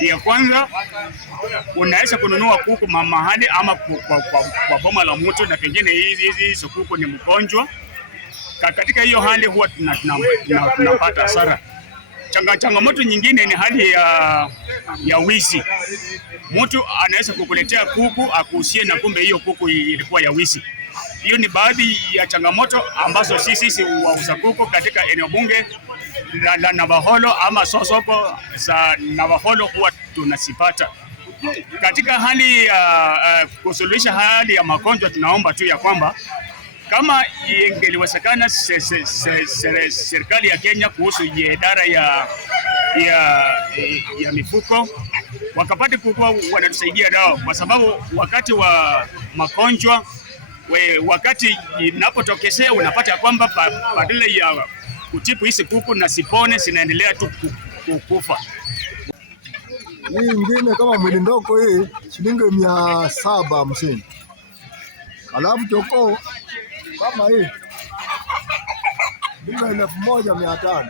Ya kwanza, unaweza kununua kuku mahali ama kwa boma la mtu, na pengine hizo kuku ni mgonjwa. Katika hiyo hali huwa tunapata hasara. Changamoto nyingine ni hali ya wizi. Mtu anaweza kukuletea kuku akuusie na kumbe hiyo kuku ilikuwa ya wizi. Hiyo ni baadhi ya changamoto ambazo sisi wauza kuku katika eneo bunge la Navakholo ama soko za Navakholo huwa tunasipata. Katika hali ya kusuluhisha hali ya magonjwa, tunaomba tu ya kwamba kama ingeliwezekana serikali ya Kenya kuhusu idara ya mifugo wakapata kuwa wanatusaidia dawa, kwa sababu wakati wa magonjwa wakati inapotokezea unapata kwamba badala ya kutibu hizi kuku na sipone zinaendelea tu kukufa. Hii ingine kama mwili ndoko hii shilingi 750. Alafu toko kama hii ndio 1500.